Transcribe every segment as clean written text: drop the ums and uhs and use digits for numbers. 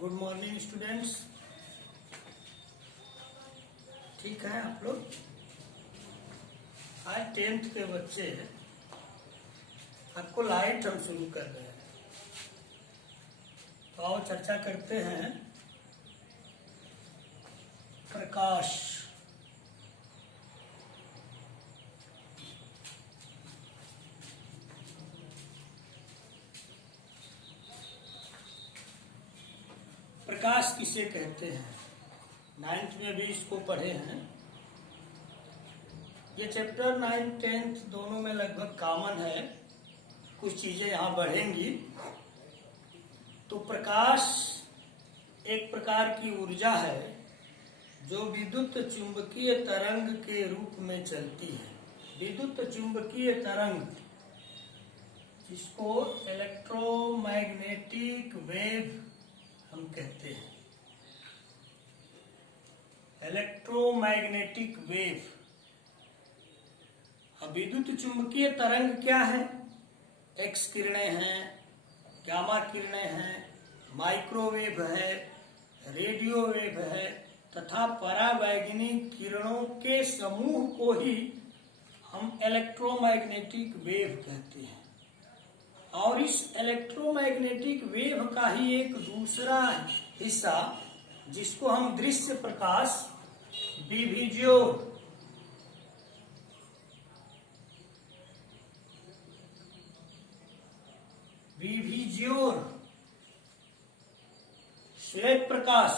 Good morning students. ठीक है आप लोग। आज 10th के बच्चे आपको लाइट हम शुरू कर रहे हैं, तो आओ चर्चा करते हैं। प्रकाश। प्रकाश किसे कहते हैं? 9th में भी इसको पढ़े हैं। ये चैप्टर 9, 10th दोनों में लगभग कॉमन है। कुछ चीजें यहाँ बढ़ेंगी। तो प्रकाश एक प्रकार की ऊर्जा है जो विद्युत चुंबकीय तरंग के रूप में चलती है। विद्युत चुंबकीय तरंग, जिसको इलेक्ट्रोमैग्नेटिक वेव हम कहते हैं। Electromagnetic wave. अब विद्युत चुंबकीय तरंग क्या है? एक्स किरणें हैं, गामा किरणें हैं, माइक्रोवेव है, रेडियो वेव है तथा परावैद्युतिक किरणों के समूह को ही हम इलेक्ट्रोमैग्नेटिक वेव कहते हैं। और इस इलेक्ट्रोमैग्नेटिक वेव का ही एक दूसरा हिस्सा, जिसको हम दृश्य प्रकाश विभिज्योर श्वेत प्रकाश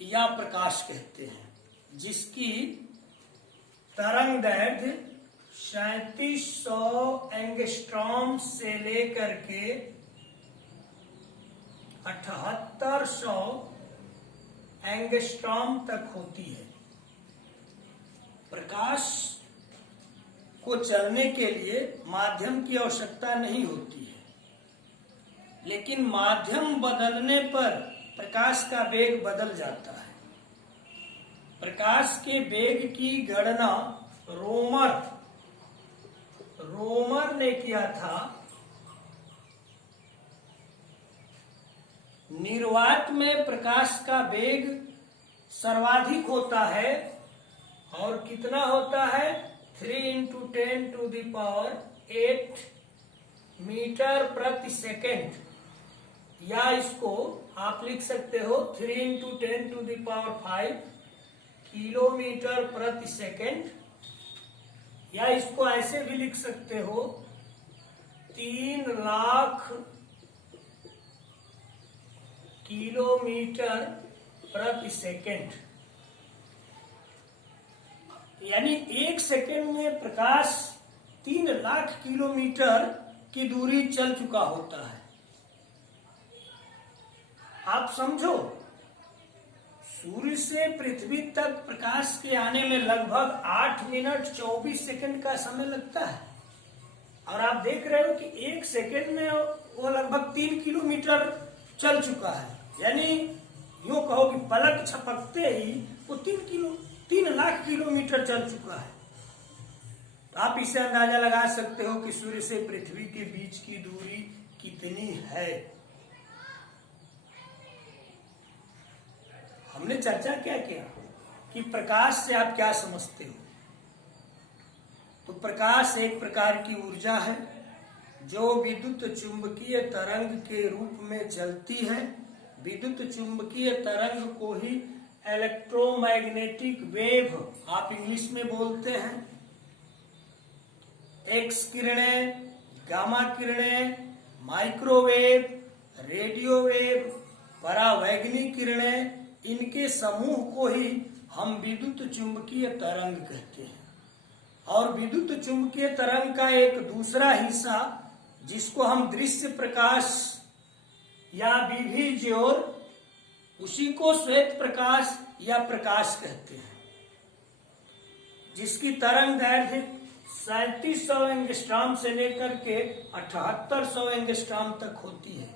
या प्रकाश कहते हैं, जिसकी तरंग दैर्घ्य 3700 एंगस्ट्रॉम से लेकर के 7800 एंगस्ट्रॉम तक होती है। प्रकाश को चलने के लिए माध्यम की आवश्यकता नहीं होती है, लेकिन माध्यम बदलने पर प्रकाश का वेग बदल जाता है। प्रकाश के वेग की गणना रोमर ने किया था। निर्वात में प्रकाश का वेग सर्वाधिक होता है, और कितना होता है? 3 × 10⁸ मीटर प्रति सेकेंड, या इसको आप लिख सकते हो 3 × 10⁵ किलोमीटर प्रति सेकेंड, या इसको ऐसे भी लिख सकते हो 3 लाख किलोमीटर प्रति सेकेंड। यानी 1 सेकेंड में प्रकाश 3 लाख किलोमीटर की दूरी चल चुका होता है। आप समझो, सूर्य से पृथ्वी तक प्रकाश के आने में लगभग 8 मिनट 24 सेकंड का समय लगता है, और आप देख रहे हो कि 1 सेकंड में वो लगभग 3 किलोमीटर चल चुका है। यानी यूं कहो कि पलक झपकते ही वो 3 लाख किलोमीटर चल चुका है। तो आप इससे अंदाजा लगा सकते हो कि सूर्य से पृथ्वी के बीच की दूरी कितनी है। हमने चर्चा क्या किया कि प्रकाश से आप क्या समझते हो। तो प्रकाश एक प्रकार की ऊर्जा है जो विद्युत चुंबकीय तरंग के रूप में चलती है। विद्युत चुंबकीय तरंग को ही इलेक्ट्रोमैग्नेटिक वेव आप इंग्लिश में बोलते हैं। एक्स किरणें, गामा किरणें, माइक्रोवेव, रेडियो वेव, परावैद्युतिक किरणें, इनके समूह को ही हम विद्युत चुंबकीय तरंग कहते हैं। और विद्युत चुंबकीय तरंग का एक दूसरा हिस्सा, जिसको हम दृश्य प्रकाश या विभिज्योर, उसी को श्वेत प्रकाश या प्रकाश कहते हैं, जिसकी तरंग दैर्घ्य 3700 एंगस्ट्रॉम से लेकर के 7800 एंगस्ट्रॉम तक होती है।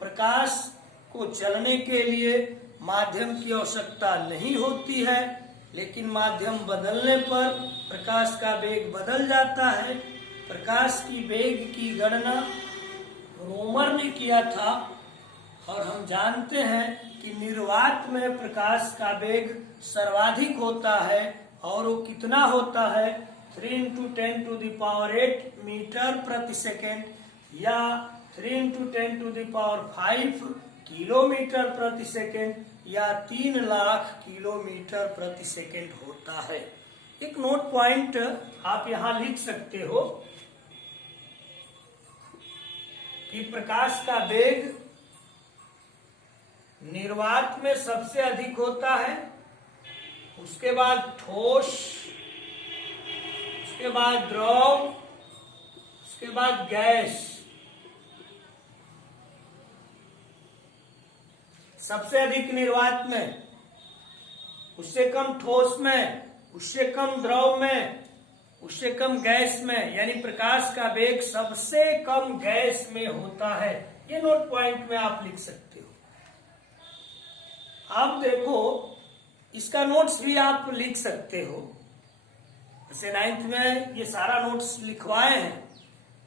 प्रकाश को चलने के लिए माध्यम की आवश्यकता नहीं होती है, लेकिन माध्यम बदलने पर प्रकाश का वेग बदल जाता है। प्रकाश की वेग की गणना रोमर ने किया था, और हम जानते हैं कि निर्वात में प्रकाश का वेग सर्वाधिक होता है और वो कितना होता है, 3 इंटू 10⁸ मीटर प्रति सेकेंड या 3 इंटू 10⁵ किलोमीटर प्रति सेकेंड या 3 लाख किलोमीटर प्रति सेकेंड होता है। एक नोट पॉइंट आप यहां लिख सकते हो कि प्रकाश का वेग निर्वात में सबसे अधिक होता है, उसके बाद ठोस, उसके बाद द्रव, उसके बाद गैस। सबसे अधिक निर्वात में, उससे कम ठोस में, उससे कम द्रव में, उससे कम गैस में, यानी प्रकाश का वेग सबसे कम गैस में होता है। ये नोट पॉइंट में आप लिख सकते हो। अब देखो, इसका नोट्स भी आप लिख सकते हो। जैसे 9th में ये सारा नोट्स लिखवाए हैं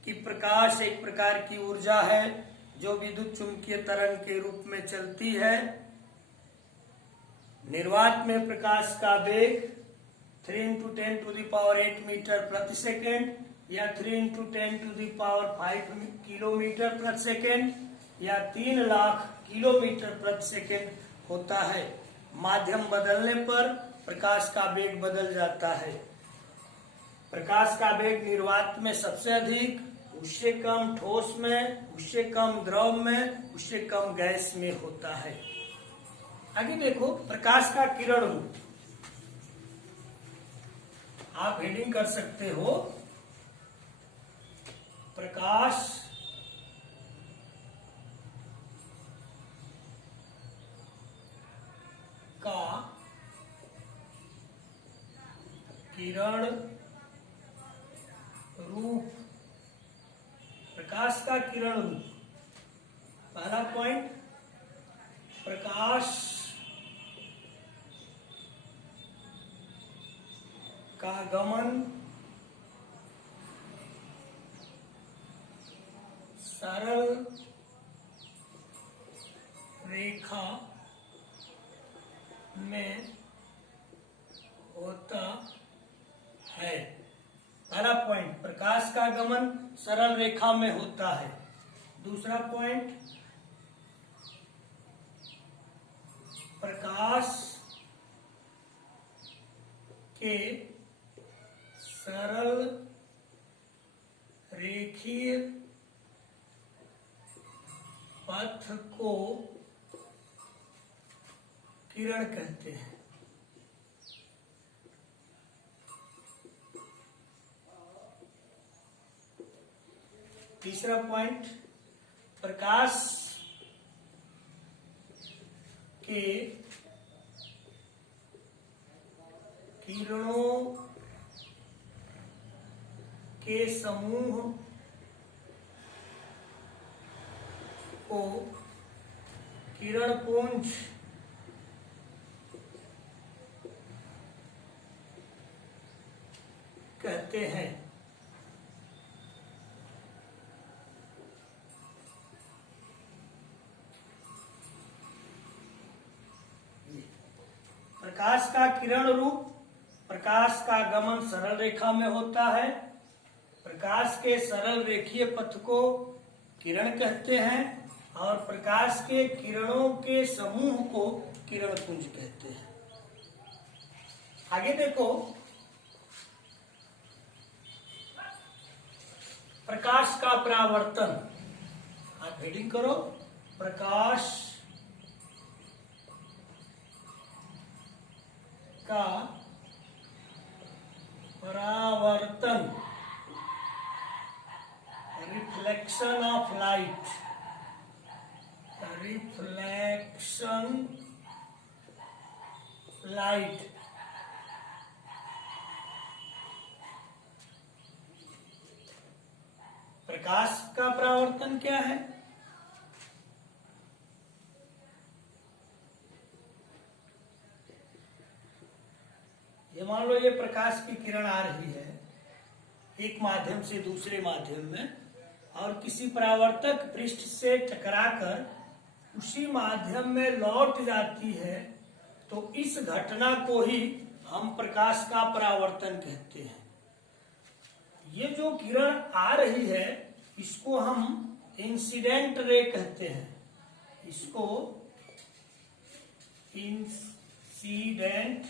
कि प्रकाश एक प्रकार की ऊर्जा है जो विद्युत चुंबकीय तरंग के रूप में चलती है। निर्वात में प्रकाश का वेग 3 इंटू 10⁸ मीटर प्रति सेकेंड या 3 इंटू 10⁵ किलोमीटर प्रति सेकेंड या 3 लाख किलोमीटर प्रति सेकेंड होता है। माध्यम बदलने पर प्रकाश का वेग बदल जाता है। प्रकाश का वेग निर्वात में सबसे अधिक, उससे कम ठोस में, उससे कम द्रव में, उससे कम गैस में होता है। आगे देखो, प्रकाश का किरण रूप। आप हेडिंग कर सकते हो, प्रकाश का किरण रूप। प्रकाश का किरण रूप, पहला पॉइंट, प्रकाश का गमन सरल रेखा में होता है। पहला पॉइंट, प्रकाश का गमन सरल रेखा में होता है। दूसरा पॉइंट, प्रकाश के सरल रेखीय पथ को किरण कहते हैं। तीसरा पॉइंट, प्रकाश के किरणों के समूह को किरणपुंज कहते हैं। प्रकाश का किरण रूप, प्रकाश का गमन सरल रेखा में होता है। प्रकाश के सरल रेखीय पथ को किरण कहते हैं और प्रकाश के किरणों के समूह को किरणपुंज कहते हैं। आगे देखो, प्रकाश का परावर्तन। आप हेडिंग करो, प्रकाश का परावर्तन, reflection of light, reflection light. प्रकाश का परावर्तन क्या है? ये मान लो ये प्रकाश की किरण आ रही है एक माध्यम से दूसरे माध्यम में और किसी परावर्तक पृष्ठ से टकराकर उसी माध्यम में लौट जाती है, तो इस घटना को ही हम प्रकाश का परावर्तन कहते हैं। ये जो किरण आ रही है इसको हम इंसिडेंट रे कहते हैं, इसको इंसिडेंट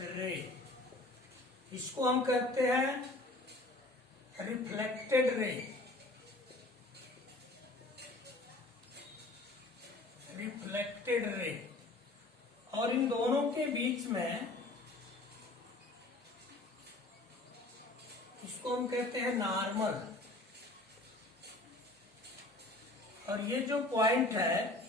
रे, इसको हम कहते हैं रिफ्लेक्टेड रे, रिफ्लेक्टेड रे। और इन दोनों के बीच में इसको हम कहते हैं नॉर्मल। और ये जो पॉइंट है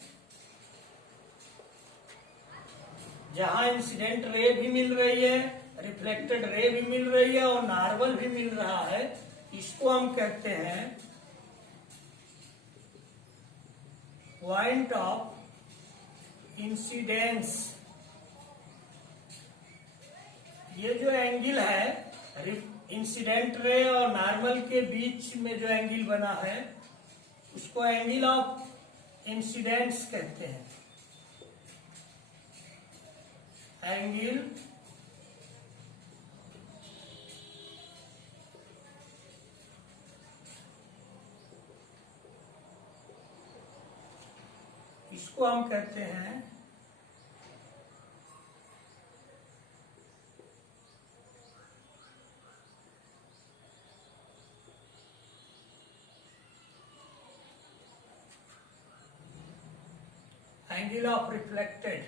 जहां इंसिडेंट रे भी मिल रही है, रिफ्लेक्टेड रे भी मिल रही है और नॉर्मल भी मिल रहा है, इसको हम कहते हैं पॉइंट ऑफ इंसिडेंस। ये जो एंगल है इंसिडेंट रे और नॉर्मल के बीच में जो एंगल बना है उसको एंगल ऑफ इंसिडेंस कहते हैं, एंगल इसको हम कहते हैं angle of reflected.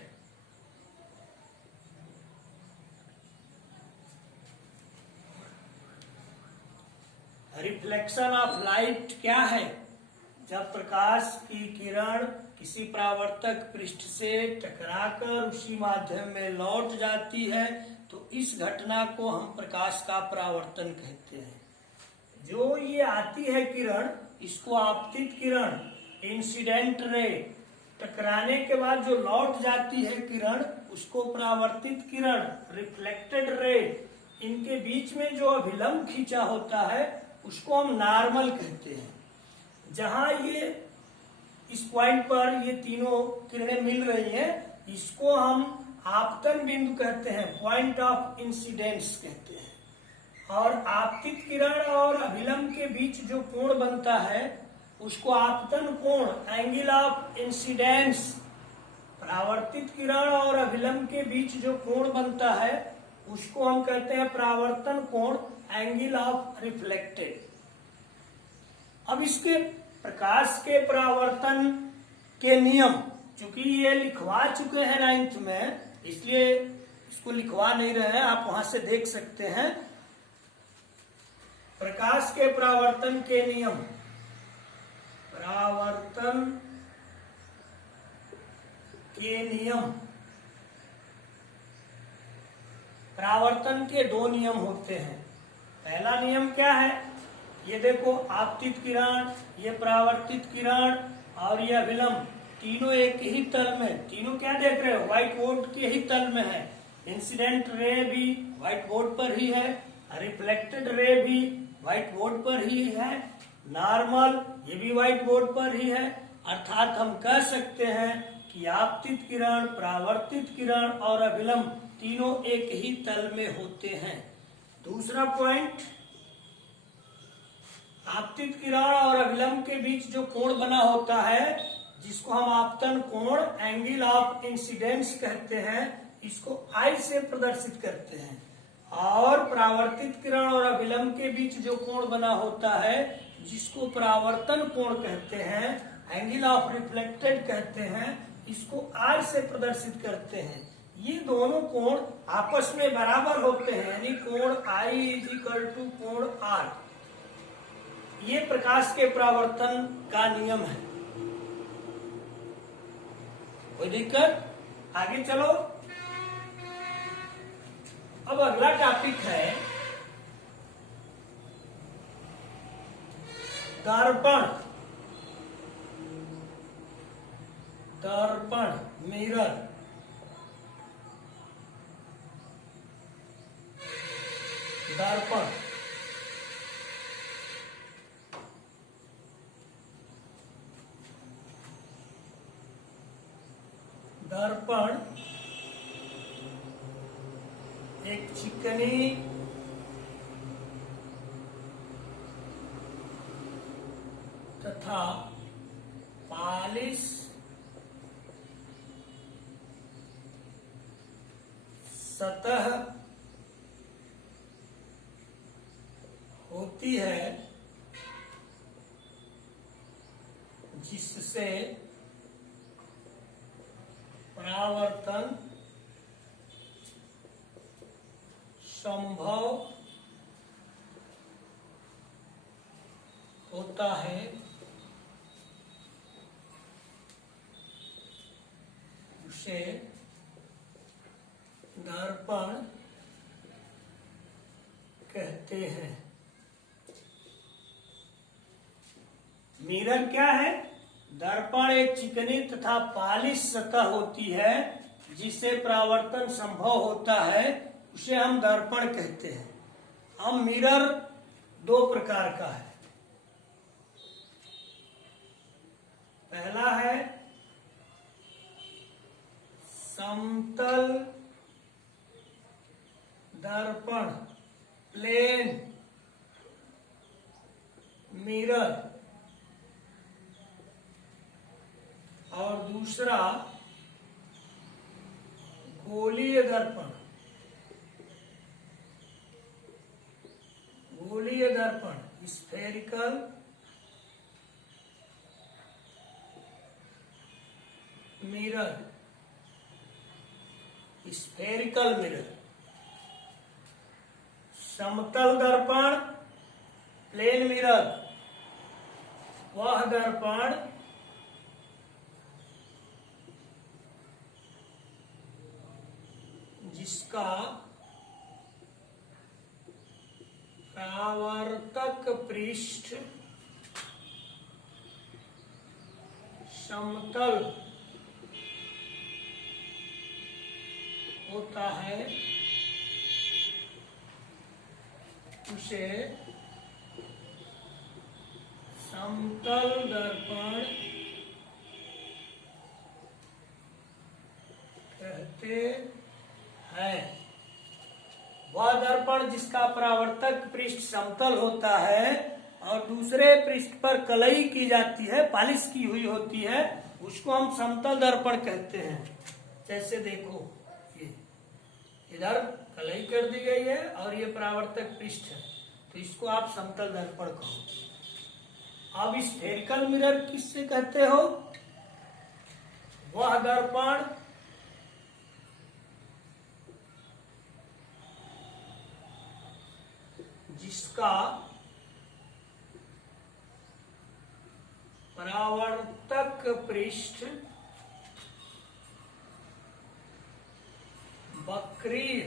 Reflection of light क्या है? जब प्रकाश की किरण किसी परावर्तक पृष्ठ से टकराकर उसी माध्यम में लौट जाती है तो इस घटना को हम प्रकाश का परावर्तन कहते हैं। जो ये आती है किरण इसको आपतित किरण, इंसिडेंट रे, टकराने के बाद जो लौट जाती है किरण उसको परावर्तित किरण, रिफ्लेक्टेड रे। इनके बीच में जो अभिलंब खींचा होता है उसको हम नॉर्मल कहते हैं। जहां ये इस पॉइंट पर ये तीनों किरणें मिल रही हैं इसको हम आपतन बिंदु कहते हैं, पॉइंट ऑफ इंसिडेंस कहते हैं। और आपतित किरण और अभिलंब के बीच जो कोण बनता है उसको आपतन कोण, एंगल ऑफ इंसिडेंस। परावर्तित किरण और अभिलंब के बीच जो कोण बनता है उसको हम कहते हैं परावर्तन कोण, एंगल ऑफ रिफ्लेक्टेड। अब इसके प्रकाश के परावर्तन के नियम, चूंकि ये लिखवा चुके हैं 9th में इसलिए इसको लिखवा नहीं रहे हैं, आप वहां से देख सकते हैं। प्रकाश के परावर्तन के नियम, परावर्तन के नियम, परावर्तन के दो नियम होते हैं। पहला नियम क्या है? ये देखो, आपतित किरण, ये परावर्तित किरण और ये अभिलंब तीनों एक ही तल में, तीनों क्या देख रहे हो? व्हाइट बोर्ड के ही तल में है। इंसिडेंट रे भी व्हाइट बोर्ड पर ही है, रिफ्लेक्टेड रे भी व्हाइट बोर्ड पर ही है, नॉर्मल ये भी व्हाइट बोर्ड पर ही है। अर्थात हम कह सकते हैं कि आपतित किरण, परावर्तित किरण और अभिलंब तीनों एक ही तल में होते हैं। दूसरा पॉइंट, आपतित किरण और अभिलंब के बीच जो कोण बना होता है जिसको हम आपतन कोण, एंगल ऑफ इंसिडेंस कहते हैं, इसको आई से प्रदर्शित करते हैं। और परावर्तित किरण और अभिलंब के बीच जो कोण बना होता है जिसको परावर्तन कोण कहते हैं, एंगल ऑफ रिफ्लेक्टेड कहते हैं, इसको आर से प्रदर्शित करते हैं। ये दोनों कोण आपस में बराबर होते हैं, यानी कोण आई इज इक्वल टू कोण आर। ये प्रकाश के परावर्तन का नियम है। कोई दिक्कत? आगे चलो। अब अगला टॉपिक है दर्पण। दर्पण, मिरर। दर्पण दर्पण एक चिकनी तथा पालिश सतह होती है जिससे परावर्तन संभव होता है। उसे दर्पण कहते हैं। मिरर क्या है? दर्पण एक चिकनी तथा पालिश सतह होती है जिससे परावर्तन संभव होता है, उसे हम दर्पण कहते हैं। हम मिरर दो प्रकार का है। पहला है समतल दर्पण, प्लेन मिरर, और दूसरा गोलीय दर्पण। गोलीय दर्पण स्फेरिकल मिरर, स्फेरिकल मिरर। समतल दर्पण, प्लेन मिरर, वह दर्पण जिसका परावर्तक पृष्ठ समतल होता है, उसे समतल दर्पण कहते हैं। वह दर्पण जिसका परावर्तक पृष्ठ समतल होता है और दूसरे पृष्ठ पर कलई की जाती है, पालिश की हुई होती है, उसको हम समतल दर्पण कहते हैं। जैसे देखो, ये इधर कलई कर दी गई है और ये परावर्तक पृष्ठ है, तो इसको आप समतल दर्पण कहो। अब स्फेरिकल मिरर किससे कहते हो? वह दर्पण जिसका परावर्तक पृष्ठ वक्रीय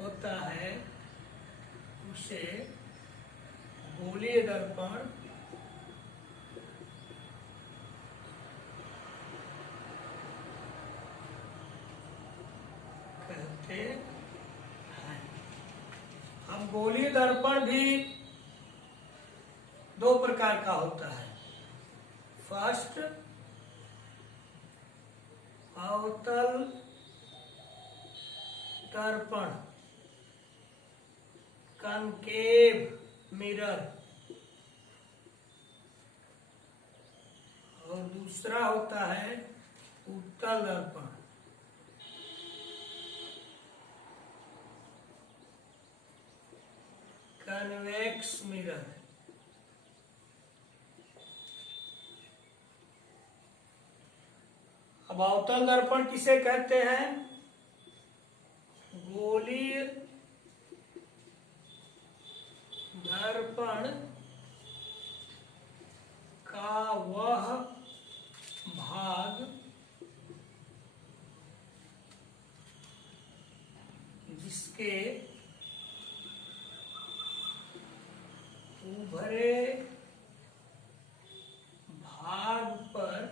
होता है, उसे गोलीय दर्पण कहते हैं। हम गोलीय दर्पण भी दो प्रकार का होता है। फर्स्ट, अवतल दर्पण, कनकेव मिरर, और दूसरा होता है उत्तल दर्पण, कन्वेक्स मिरर। अब अवतल दर्पण किसे कहते हैं? गोलीय दर्पण का वह भाग जिसके उभरे भाग पर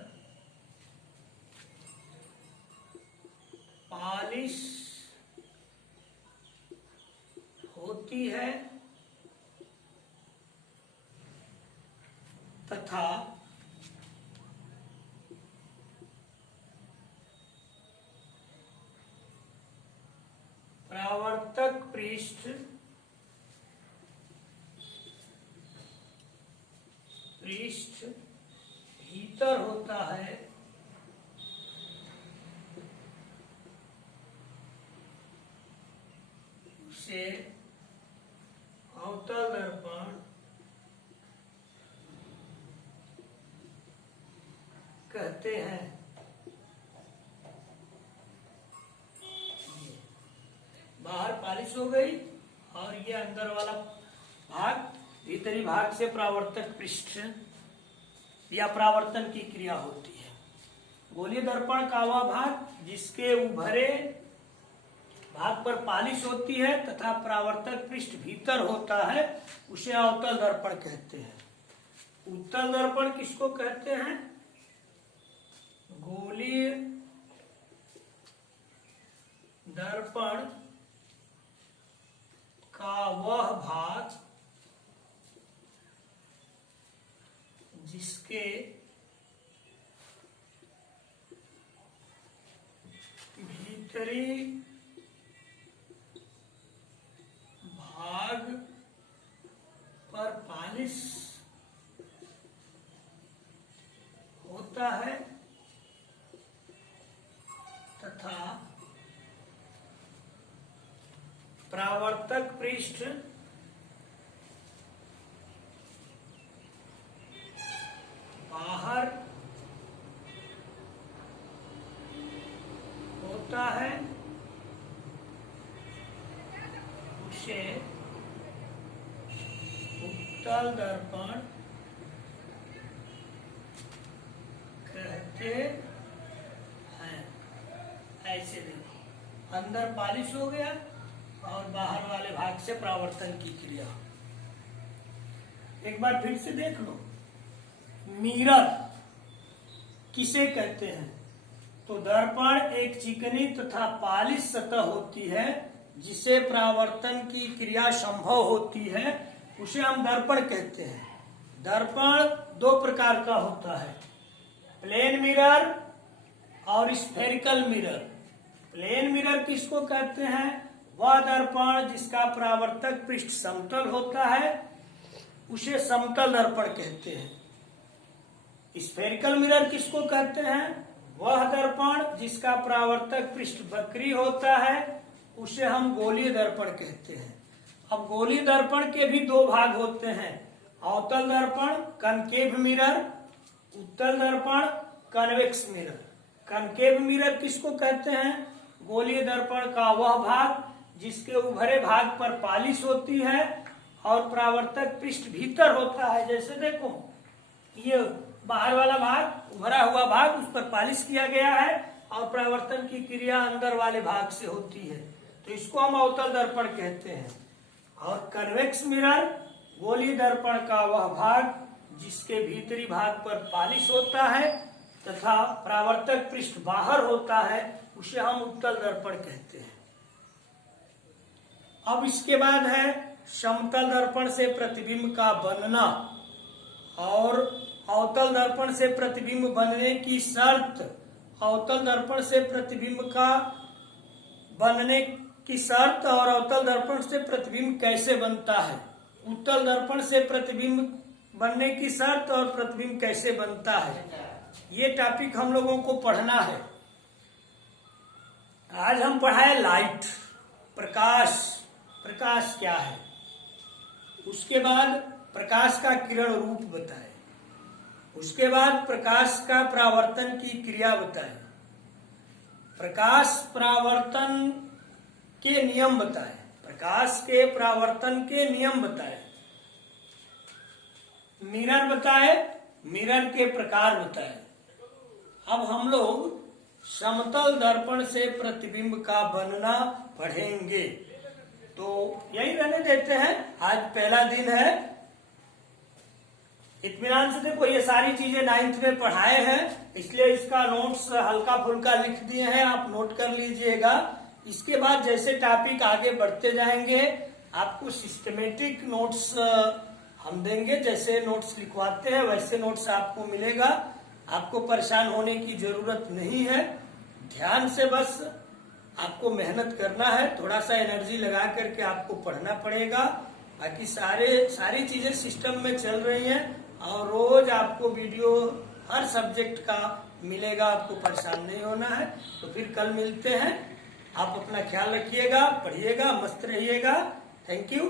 पालिश होती है तथा परावर्तक पृष्ठ भीतर होता है, उसे अवतल दर्पण कहते हैं। बाहर पॉलिश हो गई और ये अंदर वाला भाग, भीतरी भाग से परावर्तक पृष्ठ या परावर्तन की क्रिया होती है। गोलीय दर्पण का वह भाग जिसके उभरे भाग पर पॉलिश होती है तथा परावर्तक पृष्ठ भीतर होता है, उसे अवतल दर्पण कहते हैं। उत्तल दर्पण किसको कहते हैं? गोलीय दर्पण का वह भाग जिसके भीतरी भाग पर पॉलिश होता है तथा परावर्तक पृष्ठ बाहर होता है, उसे उत्तल दर्पण कहते हैं। ऐसे देखो, अंदर पॉलिश हो गया और बाहर वाले भाग से परावर्तन की क्रिया। एक बार फिर से देख लो, मिरर किसे कहते हैं? तो दर्पण एक चिकनी तथा पॉलिश सतह होती है जिसे परावर्तन की क्रिया संभव होती है, उसे हम दर्पण कहते हैं। दर्पण दो प्रकार का होता है, प्लेन मिरर और स्फेरिकल मिरर। प्लेन मिरर किसको कहते हैं? वह दर्पण जिसका परावर्तक पृष्ठ समतल होता है, उसे समतल दर्पण कहते हैं। स्फेरिकल मिरर किसको कहते हैं? वह दर्पण जिसका परावर्तक पृष्ठ वक्री होता है, उसे हम गोलीय दर्पण कहते हैं। अब गोलीय दर्पण के भी दो भाग होते हैं, अवतल दर्पण कनकेव मिरर, उत्तल दर्पण कन्वेक्स मिरर। कनकेव मिरर किसको कहते हैं? गोलीय दर्पण का वह भाग जिसके उभरे भाग पर पॉलिश होती है और परावर्तक पृष्ठ भीतर होता है। जैसे देखो, ये बाहर वाला भाग, उभरा हुआ भाग, उस पर पॉलिश किया गया है और परावर्तन की क्रिया अंदर वाले भाग से होती है, तो इसको हम अवतल दर्पण कहते हैं। और कन्वेक्स मिरर गोलीय दर्पण का वह भाग जिसके भीतरी भाग पर पॉलिश होता है तथा परावर्तक पृष्ठ बाहर होता है, उसे हम उत्तल दर्पण कहते हैं। अब इसके बाद है समतल दर्पण से प्रतिबिंब का बनना और अवतल दर्पण से प्रतिबिंब बनने की शर्त। अवतल दर्पण से प्रतिबिंब का बनने की शर्त और अवतल दर्पण से प्रतिबिंब कैसे बनता है। उत्तल दर्पण से प्रतिबिंब बनने की शर्त और प्रतिबिंब कैसे बनता है, ये टॉपिक हम लोगों को पढ़ना है। आज हम पढ़ाए लाइट, प्रकाश। प्रकाश क्या है, उसके बाद प्रकाश का किरण रूप बताए, उसके बाद प्रकाश का परावर्तन की क्रिया बताए, प्रकाश परावर्तन के नियम बताए, प्रकाश के परावर्तन के नियम बताए, मिरर बताए, मिरर के प्रकार बताए। अब हम लोग समतल दर्पण से प्रतिबिंब का बनना पढ़ेंगे, तो यही रहने देते हैं। आज पहला दिन है, इत्मीनान से देखो, ये सारी चीजें 9th में पढ़ाए हैं, इसलिए इसका नोट्स हल्का फुल्का लिख दिए हैं, आप नोट कर लीजिएगा। इसके बाद जैसे टॉपिक आगे बढ़ते जाएंगे, आपको सिस्टमेटिक नोट्स हम देंगे। जैसे नोट्स लिखवाते हैं वैसे नोट्स आपको मिलेगा, आपको परेशान होने की जरूरत नहीं है। ध्यान से बस आपको मेहनत करना है, थोड़ा सा एनर्जी लगा करके आपको पढ़ना पड़ेगा। बाकी सारी चीजें सिस्टम में चल रही हैं और रोज आपको वीडियो हर सब्जेक्ट का मिलेगा, आपको परेशान नहीं होना है। तो फिर कल मिलते हैं। आप अपना ख्याल रखिएगा, पढ़िएगा, मस्त रहिएगा। Thank you.